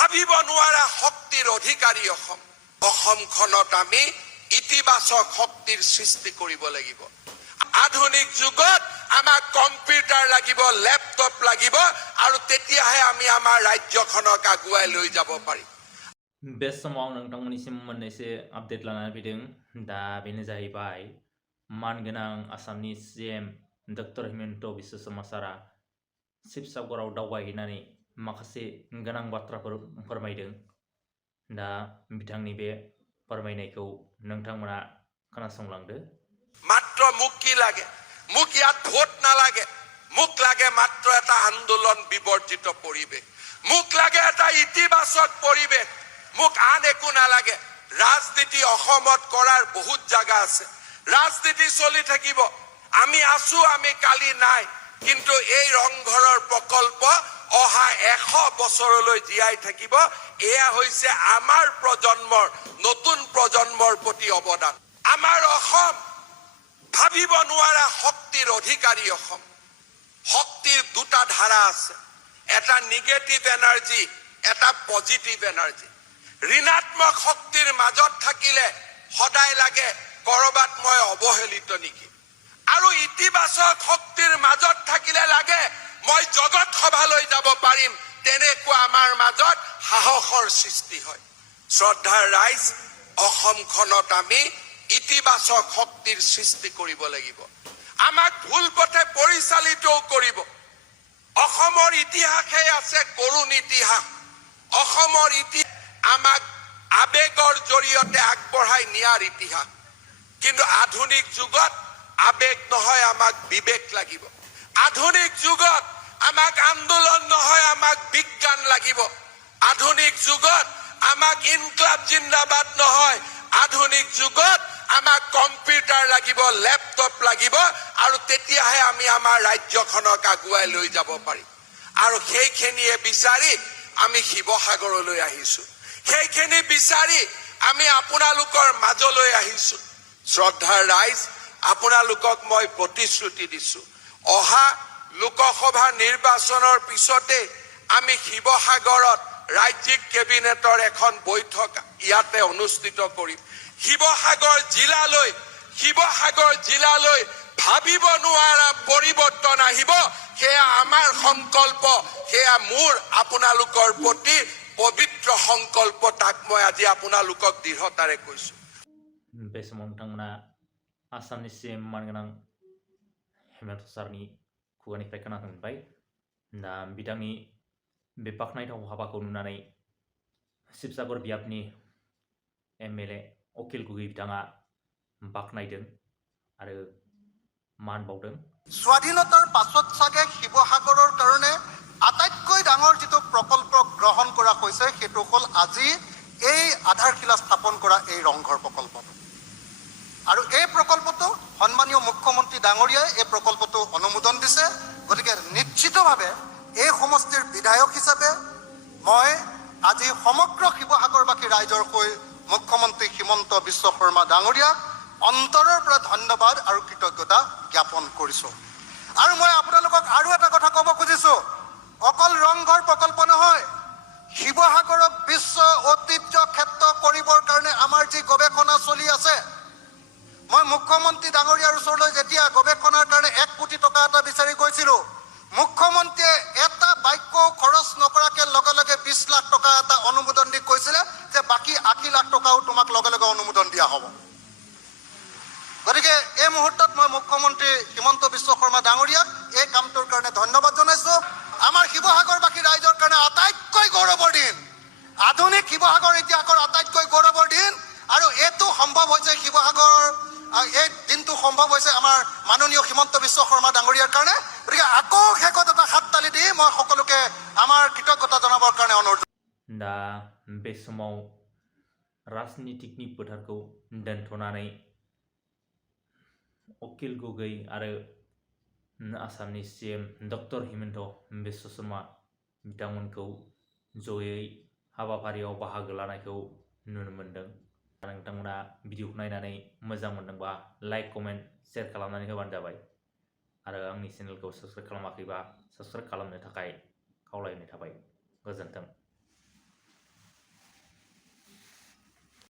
ভাবিব নোৱাৰা শক্তিৰ অধিকাৰী অসমখনত আমি ইতিবাচক শক্তিৰ সৃষ্টি কৰিব লাগিব। আধুনিক যুগত আমাক কম্পিউটাৰ লাগিব, ল্যাপটপ লাগিব, আৰু তেতিয়াহে আমি আমাৰ ৰাজ্যখনক আগুৱাই লৈ যাব পাৰিম। बे समाव नोंथांमोननिसिम मोननैसो आपडेट लानानै फैदों। दा बेनो जाहैबाय मानगोनां आसामनि CM डक्टर हिमन्त बिश्व शर्मा सारा शिबसागराव दावबायहैनानै माखासे गोनां बाथ्राफोर फोरमायदों। दा बिथांनि बे फोरमायनायखौ नोंथांमोना खोनासंलांदो। মাত্ৰ মোক কি লাগে? মোক ইয়াত ভোট নালাগে। মোক লাগে মাত্ৰ এটা আন্দোলন বিবৰ্জিত পৰিৱেশ। মোক লাগে এটা ইতিবাচক পৰিৱেশ। মোক আন একো নালাগে। ৰাজনীতি অসমত কৰাৰ বহুত জায়গা আছে। ৰাজনীতি চলি থাকিব। আমি আছো, আমি কালি নাই। কিন্তু এই ৰংঘৰৰ প্ৰকল্প অহা 100 বছৰলৈ জীয়াই থাকিব। এয়া হৈছে আমাৰ প্ৰজন্মৰ, নতুন প্ৰজন্মৰ প্ৰতি অৱদান। আমাৰ অসম ভাবিব নোৱাৰা শক্তিৰ অধিকাৰী অসম। শক্তিৰ দুটা ধাৰা আছে, এটা নিগেটিভ এনাৰ্জি, এটা পজিটিভ এনাৰ্জি। ঋণাত্মক শক্তিৰ মাজত থাকিলে সদায় লাগে কৰবাত মই অৱহেলিত নেকি, আৰু ইতিবাচক শক্তিৰ মাজত থাকিলে লাগে মই জগত সভালৈ যাব পাৰিম। তেনেকুৱা আমাৰ মাজত সাহসৰ সৃষ্টি হয়। শ্ৰদ্ধাৰ ৰাইজ, অসমখনত আমি ইতিবাচক শক্তিৰ সৃষ্টি কৰিব লাগিব। আমাক ভুল পথে পৰিচালিতও কৰিব। অসমৰ ইতিহাসে আছে কৰুণ ইতিহাস। অসমৰ ইতিহাস আমাক আবেগৰ জৰিয়তে আগবঢ়াই নিয়াৰ ইতিহাস। কিন্তু আধুনিক যুগত আবেগ নহয়, আমাক বিবেক লাগিব। আধুনিক যুগত আমাক আন্দোলন নহয়, আমাক বিজ্ঞান লাগিব। আধুনিক যুগত আমাক ইনকলাব জিন্দাবাদ নহয়, আধুনিক যুগত আমাক কম্পিউটাৰ লাগিব, ল্যাপটপ লাগিব, আৰু তেতিয়াহে আমি আমাৰ ৰাজ্যখনক আগুৱাই লৈ যাব পাৰিম। আৰু সেইখিনিয়ে বিচাৰি আমি শিৱসাগৰলৈ আহিছো। সেইখিনি বিচাৰি আমি আপোনালোকৰ মাজলৈ আহিছো। শ্ৰদ্ধাৰ ৰাইজ, আপোনালোকক মই প্ৰতিশ্ৰুতি দিছো, অহা লোকসভা নিৰ্বাচনৰ পিছতে আমি শিৱসাগৰত ৰাজ্যিক কেবিনেটৰ এখন বৈঠক ইয়াতে অনুষ্ঠিত কৰিম। শিৱসাগৰ জিলালৈ ভাবিব নোৱাৰা পৰিৱৰ্তন আহিব। সেয়া আমাৰ সংকল্প, সেয়া মোৰ আপোনালোকৰ প্ৰতি পবিত্ৰ সংকল্প। তাক মই আজি আপোনালোকক দৃঢ়তাৰে কৈছো। बे समाव नोंथांमोना आसामनि CM मानगोनां हेमन्त सारनि खुगानिफ्राय खोनानो मोनबाय। दा बिथांनि बे बाख्नायथाव हाबाखौ नुनानै शिबसागर बियाबनि MLA अखिल गगৈ बिथाङा बाख्नायदों आरो मान बावदों। স্বাধীনতাৰ পাছত চাগে শিৱসাগৰৰ কাৰণে আটাইতকৈ ডাঙৰ যিটো প্ৰকল্প গ্ৰহণ কৰা হৈছে সেইটো হ'ল আজি এই আধাৰশিলা স্থাপন কৰা এই ৰংঘৰ প্ৰকল্পটো। আৰু এই প্ৰকল্পটো সন্মানীয় মুখ্যমন্ত্ৰী ডাঙৰীয়াই এই প্ৰকল্পটো অনুমোদন দিছে। গতিকে নিশ্চিতভাৱে এই সমষ্টিৰ বিধায়ক হিচাপে মই আজি সমগ্ৰ শিৱসাগৰবাসী ৰাইজৰ হৈ মুখ্যমন্ত্ৰী হিমন্ত বিশ্ব শৰ্মা ডাঙৰীয়াক অন্তৰৰ পৰা ধন্যবাদ আৰু কৃতজ্ঞতা জ্ঞাপন কৰিছোঁ। আৰু মই আপোনালোকক আৰু এটা কথা ক'ব খুজিছোঁ, অকল ৰংঘৰ প্ৰকল্প নহয়, শিৱসাগৰক বিশ্ব ঐতিহ্য ক্ষেত্ৰ কৰিবৰ কাৰণে আমাৰ যি গৱেষণা চলি আছে, মই মুখ্যমন্ত্ৰী ডাঙৰীয়াৰ ওচৰলৈ যেতিয়া গৱেষণাৰ কাৰণে 1 কোটি টকা এটা বিচাৰি গৈছিলোঁ, মুখ্যমন্ত্ৰীয়ে এটা বাক্য খৰচ নকৰাকৈ লগে লগে 20 লাখ টকা এটা অনুমোদন দি কৈছিলে যে বাকী 80 লাখ টকাও তোমাক লগে লগে অনুমোদন দিয়া হ'ব। গতিকে এই মুহূৰ্তত মই মুখ্যমন্ত্ৰী হিমন্ত বিশ্ব শৰ্মা ডাঙৰীয়াক এই কামটোৰ কাৰণে ধন্যবাদ জনাইছোঁ। আমাৰ শিৱসাগৰবাসী ৰাইজৰ কাৰণে আটাইতকৈ গৌৰৱৰ দিন, আধুনিক শিৱসাগৰ ইতিহাসৰ আটাইতকৈ গৌৰৱৰ দিন। আৰু এইটো সম্ভৱ হৈছে শিৱসাগৰৰ, এই দিনটো সম্ভৱ হৈছে আমাৰ মাননীয় হিমন্ত বিশ্ব শৰ্মা ডাঙৰীয়াৰ কাৰণে। গতিকে আকৌ শেষত এটা হাততালি দি মই সকলোকে আমাৰ কৃতজ্ঞতা জনাবৰ কাৰণে অনুৰোধ। दा बे समाव राजनीतिकनि फोथारखौ दोनथ'नानै अखिल गगৈ आरो आसामनि CM डक्टर हिमन्त बिश्व शर्मा बिथांमोनखौ जयै हाबाफारियाव बाहागो लानायखौ नुनो मोनदों। नोंथांमोना भिडिअखौ नायनानै मोजां मोनदोंबा लाइक, कमेन्ट, शेयार खालामनानै होबानो जाबाय। आरो आंनि चेनेलखौ साबस्क्राइब खालामाखैबा साबस्क्राइब खालामनो थाखाय खावलायनाय थाबाय। गोजोन्थों।